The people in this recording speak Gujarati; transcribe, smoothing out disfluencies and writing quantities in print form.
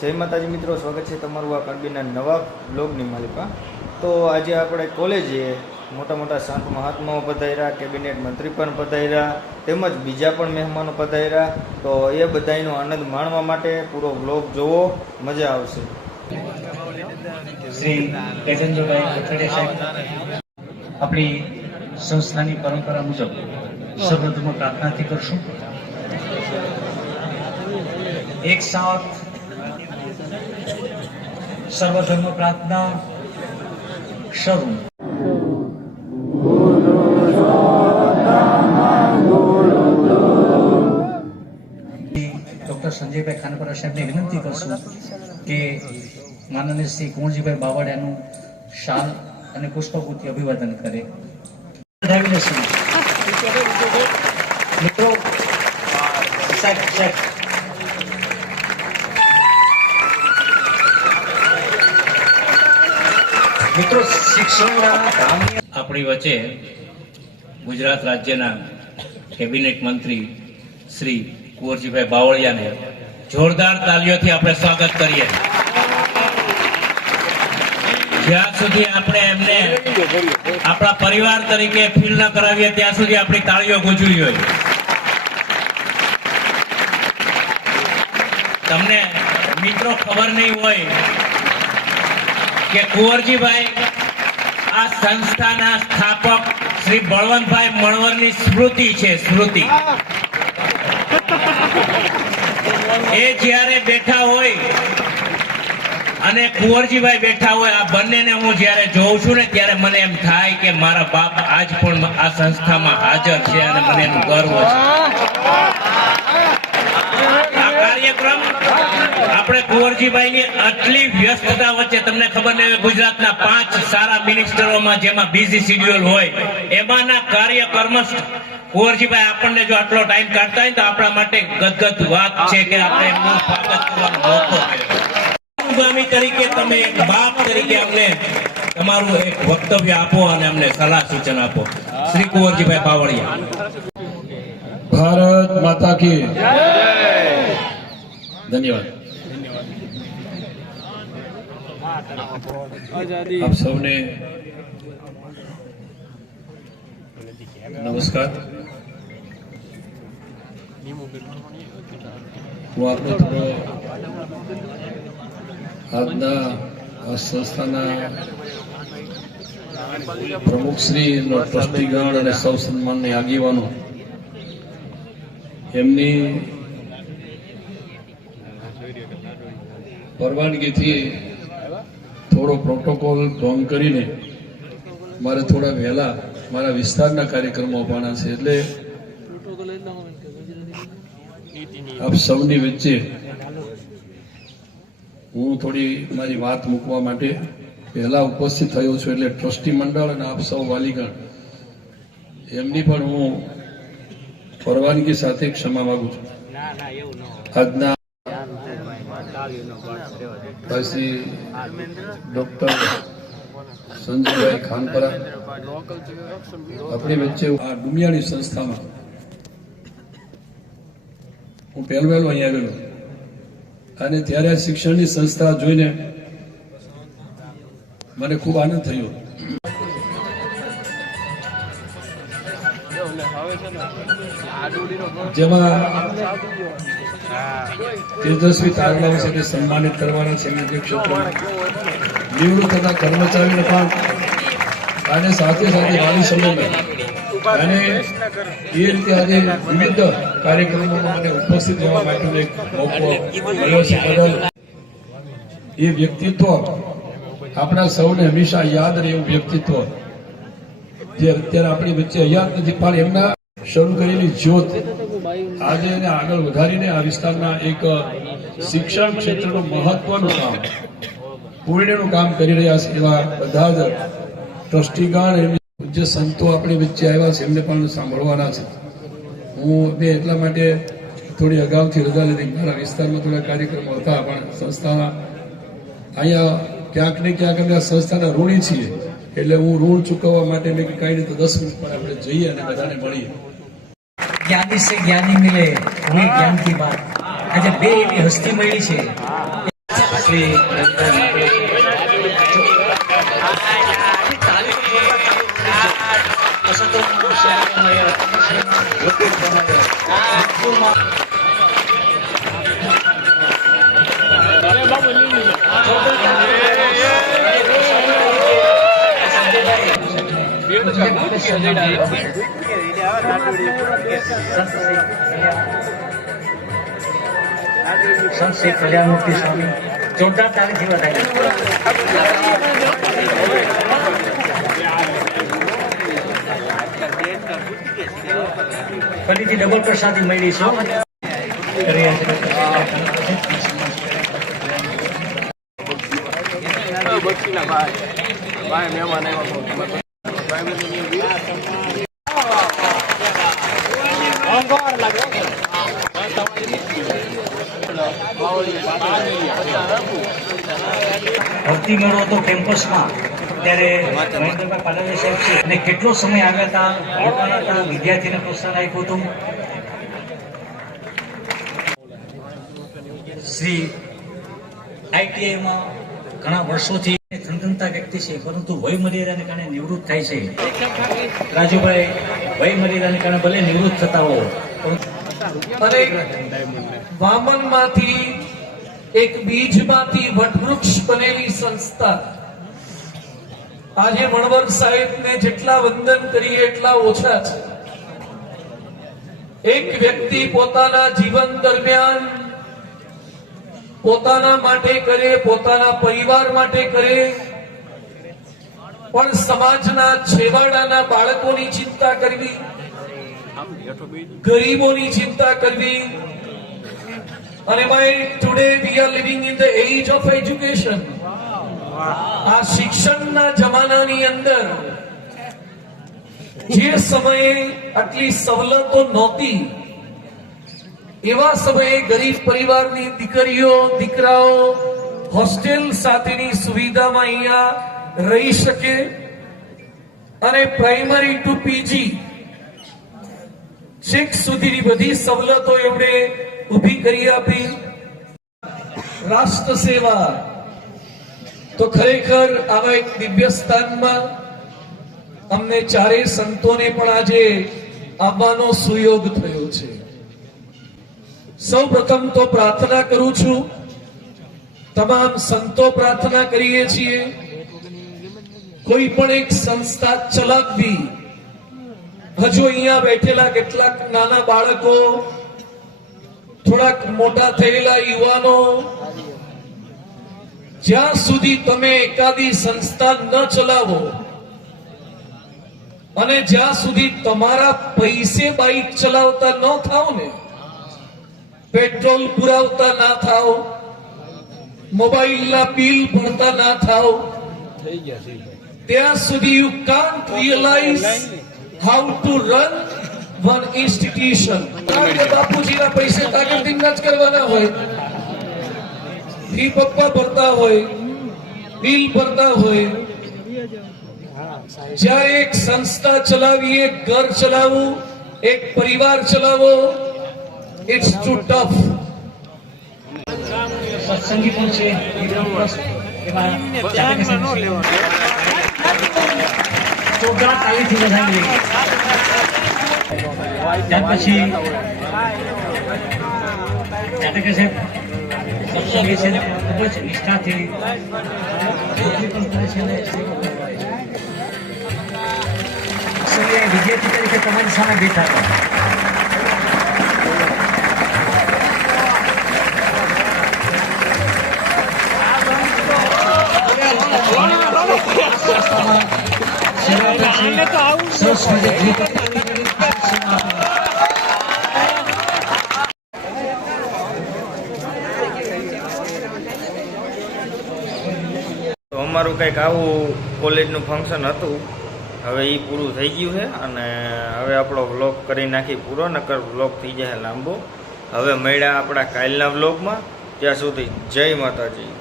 જય માતાજી મિત્રો, સ્વાગત છે તમારું આ કડબીના નવા બ્લોગની માલિકા। તો આજે આપણે કોલેજે મોટા મોટા સંત મહાત્માઓ પધાર્યા, કેબિનેટ મંત્રી પણ પધાર્યા, તેમજ બીજા પણ મહેમાનો પધાર્યા। તો એ બધાનો આનંદ માણવા માટે પૂરો બ્લોગ જોવો, મજા આવશે। શ્રી તેજેન્દ્રભાઈ કથડિયા સાહેબ આપણી સંસ્થાની પરંપરા મુજબ સર્વધર્મ પ્રાર્થનાથી કરશું। एक साथ सर्वधर्म प्रार्थना शुरू। डॉक्टर संजयभाई खानपरा साहेब ने विनंती करशुं कि माननीय श्री कुंवरजीभाई बावड़ियाનું શાલ અને પુષ્પગુચ્છથી અભિવાદન કરે। મિત્રો મિત્રો શિક્ષણના આપણી વચ્ચે ગુજરાત રાજ્યના કેબિનેટ મંત્રી શ્રી કુંવરજીભાઈ બાવળિયાને જોરદાર તાલીઓથી આપણે સ્વાગત કરીએ। જ્યાં સુધી આપણે એમને આપણા પરિવાર તરીકે ફીલ ન કરાવીએ ત્યાં સુધી આપણી તાળીઓ ગુંજવી જોઈએ। તમને મિત્રો ખબર નહીં હોય કે કુંવરજીભાઈ આ સંસ્થાના સ્થાપક શ્રી બળવંતભાઈ મણવરની સ્મૃતિ છે। સ્મૃતિ એ જ્યારે બેઠા હોય અને કુંવરજીભાઈ બેઠા હોય, આ બંનેને હું જ્યારે જોઉં છું ને ત્યારે મને એમ થાય કે મારા બાપ આજ પણ આ સંસ્થામાં હાજર છે અને મને એનું ગર્વ છે। આ કાર્યક્રમ આપણે કુંવરજીભાઈની આટલી વ્યસ્તતા વચ્ચે, તમને ખબર નહીં, ગુજરાતના 5 સારા મિનિસ્ટરોમાં જેમાં બિઝી શેડ્યુલ હોય એમાંના કાર્યક્રમ કુંવરજીભાઈ આપણને જો આટલો ટાઈમ કાઢતા હોય તો આપણા માટે ગદગદ વાત છે કે આપણે એમનું સ્વાગત કરવાનો મોકો મળ્યો। સ્વામી તરીકે તમે એક બાપ તરીકે અમને તમારું એક વક્તવ્ય આપો અને અમને સલાહ સૂચન આપો। શ્રી કુંવરજીભાઈ બાવળિયા। भारत माता की धन्यवाद। आप सबने नमस्कार। હું આપનો થોડો આજના આ સંસ્થાના પ્રમુખશ્રી, ટ્રસ્ટીગણ અને સૌ સન્માનની આગેવાનો એમની પરવાનગીથી થોડો પ્રોટોકોલ ભંગ કરીને મારે થોડા વહેલા મારા વિસ્તારના કાર્યક્રમો આવવાના છે, એટલે આપ સૌની વચ્ચે હું થોડી મારી વાત મૂકવા માટે પહેલા ઉપસ્થિત થયો છું। એટલે ટ્રસ્ટી મંડળ અને આપ સૌ વાલીગણ એમની પણ હું પરવાનગી સાથે ક્ષમા માંગુ છું। આજના શ્રી ડોક્ટર સંજયભાઈ ખાનપરા આપણી વચ્ચે આ ડુમિયાણી સંસ્થામાં હું પહેલો અહીં આવેલો અને ત્યારે આ શિક્ષણની સંસ્થા જોઈને મને ખૂબ આનંદ થયો। જેમાં તેજસ્વી તારલાઓ સાથે સન્માનિત કરવાના છે જે ક્ષેત્રમાં નિવૃત્ત થતા કર્મચારીઓને પણ, અને સાથે સાથે વાલી સમૂહને, અને એ રીતે આજે વિવિધ કાર્યક્રમોમાં મને ઉપસ્થિત રહેવા માટેનો એક મોકો મળ્યો છે બદલ એ વ્યક્તિત્વ આપણા સૌને હંમેશા યાદ રહે એવું વ્યક્તિત્વ જે અત્યારે આપણી વચ્ચે યાદ નથી, પણ એમના શરૂ કરેલી જ્યોત આજે એને આગળ વધારીને આ વિસ્તારના એક શિક્ષણ ક્ષેત્રનું મહત્વનું કામ, પુણ્યનું કામ કરી રહ્યા છે। એવા બધા જ ટ્રસ્ટીગણ, જે સંતો આપણી વચ્ચે આવ્યા છે એમને પણ સાંભળવાના છે। હું એટલા માટે થોડી અગાઉથી રજા લીધી, મારા વિસ્તારમાં થોડા કાર્યક્રમો હતા, પણ સંસ્થા અહીંયા ક્યાંક ને ક્યાંક અમે આ સંસ્થાના ઋણી છીએ, એટલે હું ઋણ ચૂકવવા માટે મેં કઈ નહીં તો 10 મિનિટ પર આપણે જઈએ અને બધાને મળીએ। ज्ञानी से ज्ञानी मिले, वही ज्ञान की बात। आज बे एवी हस्ती मिली है શ્રી સંત શ્રી કલ્યાણમૂર્તિ સ્વામી જોરદાર તારીથી વધારે ફરીથી ડબલ પ્રસાદી મળી ભક્તિ મેળો હતો કેમ્પસમાં ત્યારે મહેન્દ્રભાઈ પાડારે સાહેબ છે અને કેટલો સમય આવ્યા હતા રોકાણા હતા વિદ્યાર્થીને પ્રોત્સાહન આપ્યું હતું શ્રી આઈટીઆઈમાં ઘણા વર્ષોથી ધનધનતા વ્યક્તિ છે પરંતુ વય મર્યાદાને કારણે નિવૃત્ત થાય છે રાજુભાઈ વય મર્યાદાને કારણે ભલે નિવૃત્ત થતા હો અને વામનમાંથી એક બીજમાંથી વટવૃક્ષ બનેલી સંસ્થા આજે મણવર સાહેબને જેટલા વંદન કરીએ એટલા ઓછા છે. એક વ્યક્તિ પોતાના જીવન દરમિયાન પોતાના માટે કરે, પોતાના પરિવાર માટે કરે, પણ સમાજના છેવાડાના બાળકોની ચિંતા કરવી, ગરીબોની ચિંતા કરવી. અને today we are living in the age of education. આ શિક્ષણના જમાનાની અંદર જે સમયે આટલી સવલતો નહોતી એવા સમયે ગરીબ પરિવારની દીકરીઓ દીકરાઓ હોસ્ટેલ સાથેની સુવિધામાં અહીંયા રહી શકે અને પ્રાઇમરી ટુ પીજી છેક સુધીની બધી સવલતો એમણે ઊભી કરી આપી. રાષ્ટ્ર સેવા તો ખરેખર આવા એક દિવ્ય સ્થાનમાં અમને ચારેય સંતોને પણ આજે આવવાનો સુયોગ થયો છે. સૌ પ્રથમ તો પ્રાર્થના કરું છું, તમામ સંતો પ્રાર્થના કરીએ છીએ, કોઈ પણ એક સંસ્થા ચલાવવી. હજુ અહીંયા બેઠેલા કેટલાક નાના બાળકો, થોડાક મોટા થયેલા યુવાનો, જ્યાં સુધી તમે એકાદી સંસ્થા ન ચલાવો અને જ્યાં સુધી તમારા પૈસે બાઇક ચલાવતા ન થાવ ને, પેટ્રોલ પુરાવતા ના થાવ, મોબાઈલના બિલ ભરતા ના થાવ, ત્યાં સુધી you can't realise how to run one institution. બાપુજીના પૈસે તાકતીના જ કરવાના હોય, ફી પપ્પા ભરતા હોય, બિલ ભરતા હોય. જ્યાં એક સંસ્થા ચલાવી, એક ઘર ચલાવવું, એક પરિવાર ચલાવો, ઇટ્સ ટુ ટફ. સત્સંગી પણ છે જોરદાર તાલીથી વધારી ત્યાર પછી જાતકે સાહેબ સત્સંગી છે ને ખૂબ જ નિષ્ઠાથી નોકરી પણ કરે છે ને વિદ્યાર્થી તરીકે તમારી સામે બેઠા હતા. અમારું કંઈક આવું કોલેજનું ફંક્શન હતું. હવે એ પૂરું થઈ ગયું છે અને હવે આપણો વ્લોગ કરી નાખી પૂરો, નકર વ્લોગ થઈ જાય લાંબો. હવે મળ્યા આપણા કાલના વ્લોગમાં. ત્યાં સુધી જય માતાજી.